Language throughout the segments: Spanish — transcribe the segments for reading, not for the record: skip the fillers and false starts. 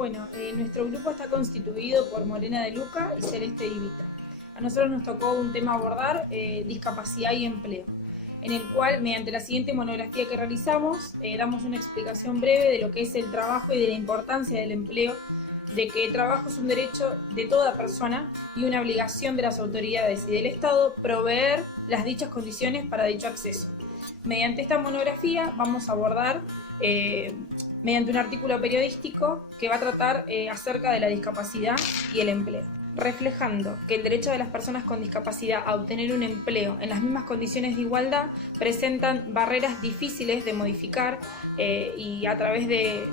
Bueno, nuestro grupo está constituido por Morena de Luca y Celeste Divita. A nosotros nos tocó un tema abordar, discapacidad y empleo, en el cual, mediante la siguiente monografía que realizamos, damos una explicación breve de lo que es el trabajo y de la importancia del empleo, de que el trabajo es un derecho de toda persona y una obligación de las autoridades y del Estado proveer las dichas condiciones para dicho acceso. Mediante esta monografía vamos a abordar, mediante un artículo periodístico que va a tratar acerca de la discapacidad y el empleo, reflejando que el derecho de las personas con discapacidad a obtener un empleo en las mismas condiciones de igualdad presentan barreras difíciles de modificar y a través de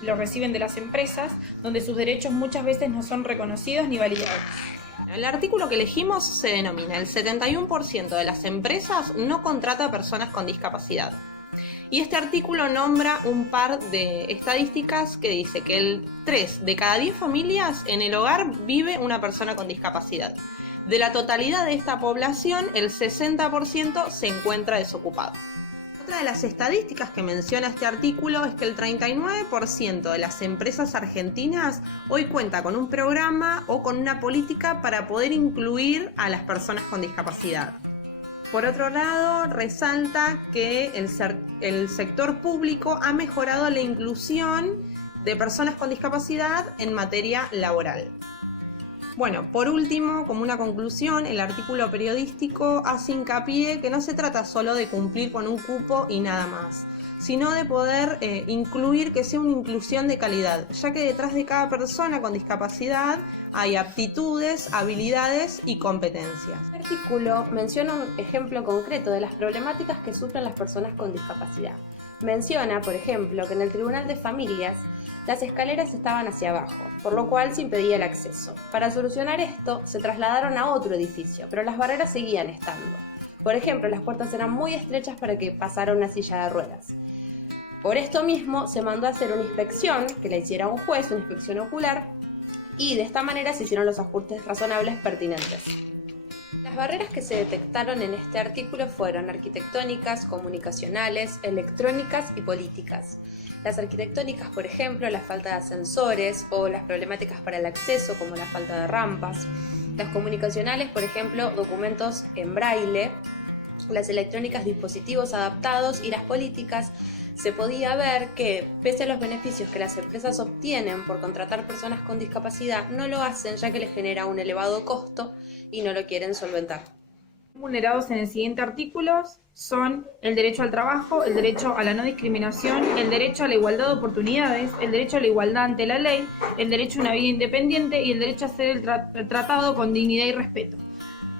lo reciben de las empresas, donde sus derechos muchas veces no son reconocidos ni validados. El artículo que elegimos se denomina "El 71% de las empresas no contrata a personas con discapacidad". Y este artículo nombra un par de estadísticas que dice que el 3 de cada 10 familias en el hogar vive una persona con discapacidad. De la totalidad de esta población, el 60% se encuentra desocupado. Otra de las estadísticas que menciona este artículo es que el 39% de las empresas argentinas hoy cuenta con un programa o con una política para poder incluir a las personas con discapacidad. Por otro lado, resalta que el sector público ha mejorado la inclusión de personas con discapacidad en materia laboral. Bueno, por último, como una conclusión, el artículo periodístico hace hincapié que no se trata solo de cumplir con un cupo y nada más, sino de poder incluir, que sea una inclusión de calidad, ya que detrás de cada persona con discapacidad hay aptitudes, habilidades y competencias. Este artículo menciona un ejemplo concreto de las problemáticas que sufren las personas con discapacidad. Menciona, por ejemplo, que en el Tribunal de Familias las escaleras estaban hacia abajo, por lo cual se impedía el acceso. Para solucionar esto, se trasladaron a otro edificio, pero las barreras seguían estando. Por ejemplo, las puertas eran muy estrechas para que pasara una silla de ruedas. Por esto mismo, se mandó a hacer una inspección, que la hiciera un juez, una inspección ocular, y de esta manera se hicieron los ajustes razonables pertinentes. Las barreras que se detectaron en este artículo fueron arquitectónicas, comunicacionales, electrónicas y políticas. Las arquitectónicas, por ejemplo, la falta de ascensores o las problemáticas para el acceso, como la falta de rampas. Las comunicacionales, por ejemplo, documentos en braille. Las electrónicas, dispositivos adaptados. Y las políticas, se podía ver que, pese a los beneficios que las empresas obtienen por contratar personas con discapacidad, no lo hacen ya que les genera un elevado costo y no lo quieren solventar. Vulnerados en el siguiente artículo son el derecho al trabajo, el derecho a la no discriminación, el derecho a la igualdad de oportunidades, el derecho a la igualdad ante la ley, el derecho a una vida independiente y el derecho a ser tratado con dignidad y respeto.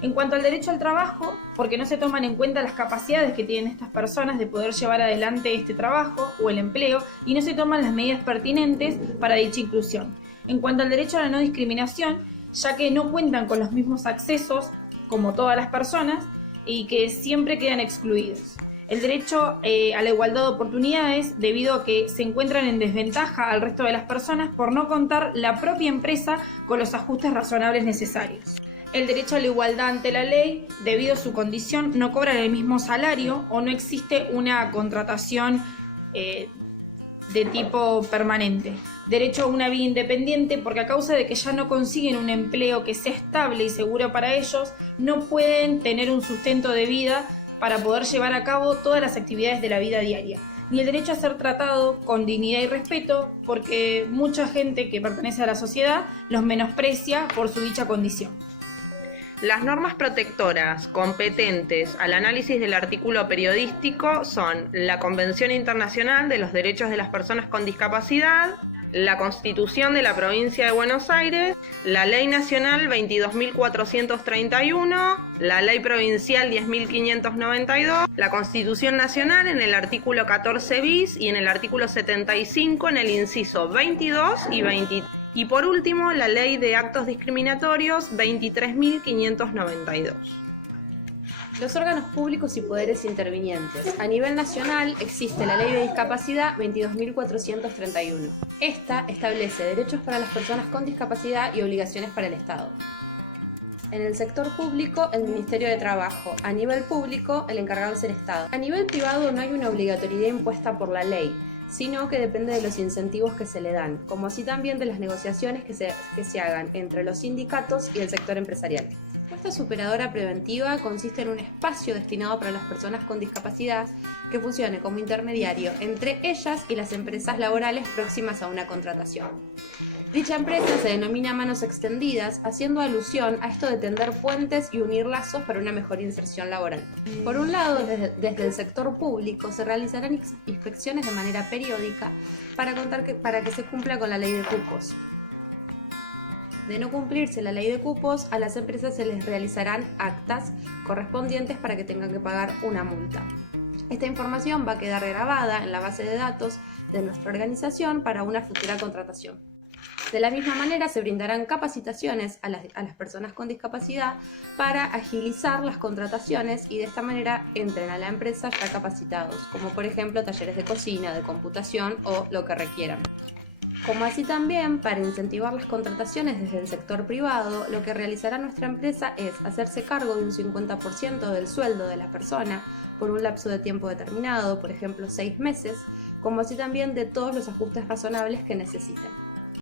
En cuanto al derecho al trabajo, porque no se toman en cuenta las capacidades que tienen estas personas de poder llevar adelante este trabajo o el empleo y no se toman las medidas pertinentes para dicha inclusión. En cuanto al derecho a la no discriminación, ya que no cuentan con los mismos accesos como todas las personas y que siempre quedan excluidos. El derecho a la igualdad de oportunidades, debido a que se encuentran en desventaja al resto de las personas por no contar la propia empresa con los ajustes razonables necesarios. El derecho a la igualdad ante la ley, debido a su condición, no cobran el mismo salario o no existe una contratación de tipo permanente. Derecho a una vida independiente, porque a causa de que ya no consiguen un empleo que sea estable y seguro para ellos, no pueden tener un sustento de vida para poder llevar a cabo todas las actividades de la vida diaria. Ni el derecho a ser tratado con dignidad y respeto, porque mucha gente que pertenece a la sociedad los menosprecia por su dicha condición. Las normas protectoras competentes al análisis del artículo periodístico son la Convención Internacional de los Derechos de las Personas con Discapacidad, la Constitución de la Provincia de Buenos Aires, la Ley Nacional 22.431, la Ley Provincial 10.592, la Constitución Nacional en el artículo 14 bis y en el artículo 75 en el inciso 22 y 23. Y por último, la Ley de Actos Discriminatorios 23.592. Los órganos públicos y poderes intervinientes. A nivel nacional existe la Ley de Discapacidad 22.431. Esta establece derechos para las personas con discapacidad y obligaciones para el Estado. En el sector público, el Ministerio de Trabajo. A nivel público, el encargado es el Estado. A nivel privado no hay una obligatoriedad impuesta por la ley. sino que depende de los incentivos que se le dan, como así también de las negociaciones que se hagan entre los sindicatos y el sector empresarial. Esta superadora preventiva consiste en un espacio destinado para las personas con discapacidad que funcione como intermediario entre ellas y las empresas laborales próximas a una contratación. Dicha empresa se denomina manos extendidas, haciendo alusión a esto de tender puentes y unir lazos para una mejor inserción laboral. Por un lado, desde el sector público se realizarán inspecciones de manera periódica para que se cumpla con la ley de cupos. De no cumplirse la ley de cupos, a las empresas se les realizarán actas correspondientes para que tengan que pagar una multa. Esta información va a quedar grabada en la base de datos de nuestra organización para una futura contratación. De la misma manera, se brindarán capacitaciones a las personas con discapacidad para agilizar las contrataciones y de esta manera entren a la empresa ya capacitados, como por ejemplo talleres de cocina, de computación o lo que requieran. Como así también, para incentivar las contrataciones desde el sector privado, lo que realizará nuestra empresa es hacerse cargo de un 50% del sueldo de la persona por un lapso de tiempo determinado, por ejemplo 6 meses, como así también de todos los ajustes razonables que necesiten.